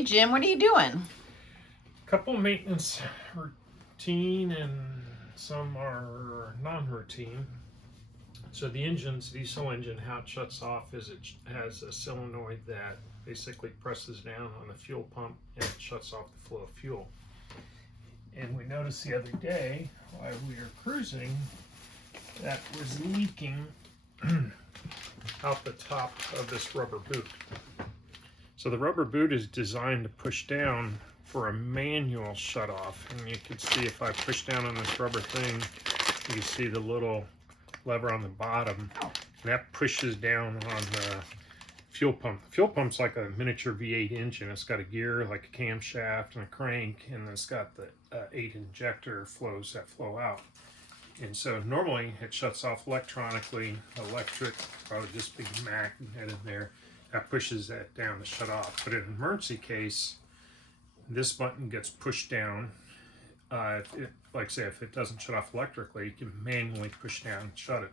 Hey Jim, what are you doing? Couple maintenance routine and some are non-routine. So the diesel engine, how it shuts off is it has a solenoid that basically presses down on the fuel pump and it shuts off the flow of fuel. And we noticed the other day while we were cruising that was leaking out the top of this rubber boot. So the rubber boot is designed to push down for a manual shut off. And you can see if I push down on this rubber thing, you can see the little lever on the bottom. And that pushes down on the fuel pump. The fuel pump's like a miniature V8 engine. It's got a gear, like a camshaft and a crank, and it's got the 8 injector flows that flow out. And so normally it shuts off electronically, electric, probably just big magnet in there. That pushes that down to shut off. But in an emergency case, this button gets pushed down. Like I say, if it doesn't shut off electrically, you can manually push down and shut it.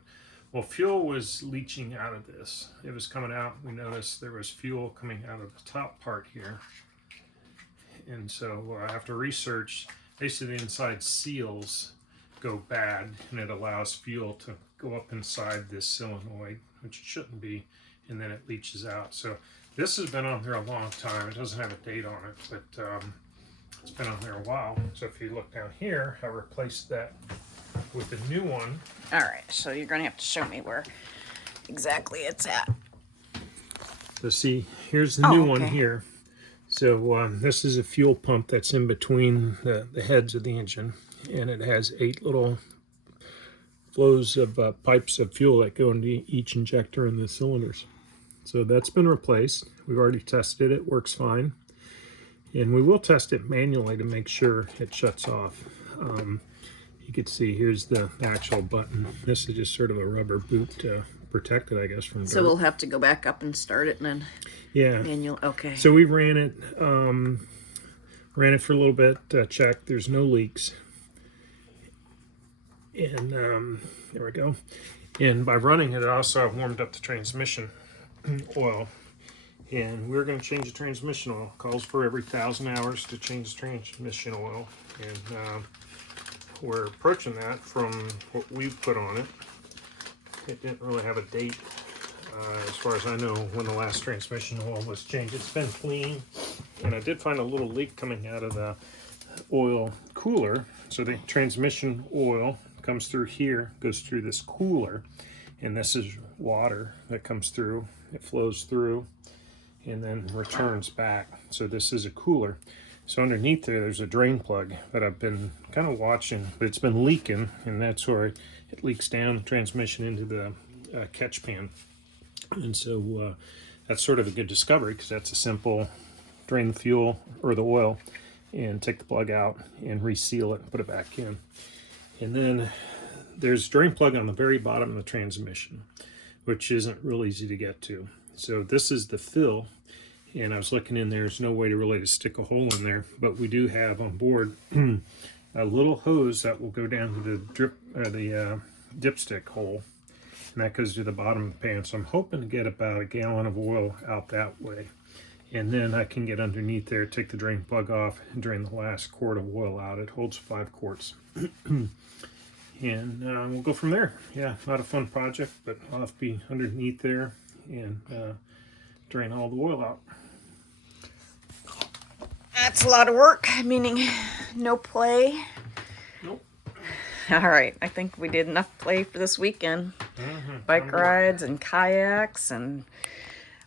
Well, fuel was leaching out of this. It was coming out. We noticed there was fuel coming out of the top part here. And so after research, basically the inside seals go bad, and it allows fuel to go up inside this solenoid, which it shouldn't be, and then it leaches out. So this has been on there a long time. It doesn't have a date on it, but it's been on there a while. So if you look down here, I replaced that with a new one. All right, so you're gonna have to show me where exactly it's at. So see, here's the new okay. one here. So this is a fuel pump that's in between the heads of the engine, and it has 8 little flows of pipes of fuel that go into each injector in the cylinders. So that's been replaced. We've already tested it, works fine. And we will test it manually to make sure it shuts off. You can see here's the actual button. This is just sort of a rubber boot to protect it, I guess, from dirt. So we'll have to go back up and start it and then manual. Okay. So we ran it for a little bit, checked. There's no leaks. And there we go. And by running it, also warmed up the transmission oil. And we're going to change the transmission oil. It calls for every 1,000 hours to change the transmission oil. And we're approaching that from what we've put on it. It didn't really have a date, as far as I know, when the last transmission oil was changed. It's been clean. And I did find a little leak coming out of the oil cooler. So the transmission oil comes through here, goes through this cooler, and this is water that comes through. It flows through and then returns back. So this is a cooler. So underneath there's a drain plug that I've been kind of watching, but it's been leaking, and that's where it leaks down the transmission into the catch pan. And so that's sort of a good discovery, because that's a simple drain the fuel or the oil and take the plug out and reseal it and put it back in. And then there's a drain plug on the very bottom of the transmission, which isn't real easy to get to. So this is the fill, and I was looking in there. There's no way to really stick a hole in there, but we do have on board a little hose that will go down to the dipstick hole, and that goes to the bottom of the pan. So I'm hoping to get about a gallon of oil out that way. And then I can get underneath there, take the drain plug off, and drain the last quart of oil out. It holds 5 quarts. And we'll go from there. Yeah, not a fun project, but I'll have to be underneath there and drain all the oil out. That's a lot of work, meaning no play. Nope. All right, I think we did enough play for this weekend. Bike rides and kayaks and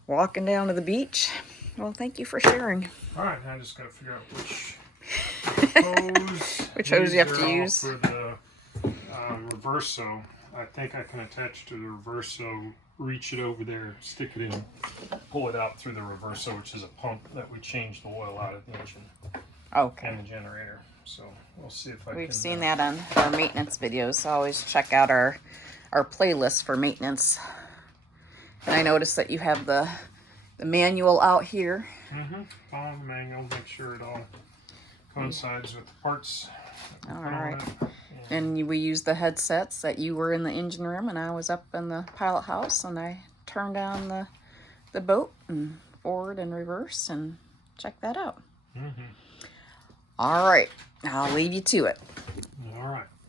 walking down to the beach. Well, thank you for sharing. All right, now I just got to figure out which hose you have to use. For the reverso. I think I can attach to the reverso, reach it over there, stick it in, pull it out through the reverso, which is a pump that we change the oil out of the engine. Okay. And the generator. So we'll see if I can. We've seen that on our maintenance videos. So always check out our playlist for maintenance. And I noticed that you have the manual out here. Follow the manual, make sure it all coincides with the parts. All right. And we used the headsets that you were in the engine room and I was up in the pilot house, and I turned on the boat and forward and reverse and check that out. Mm-hmm. All right, I'll leave you to it. All right.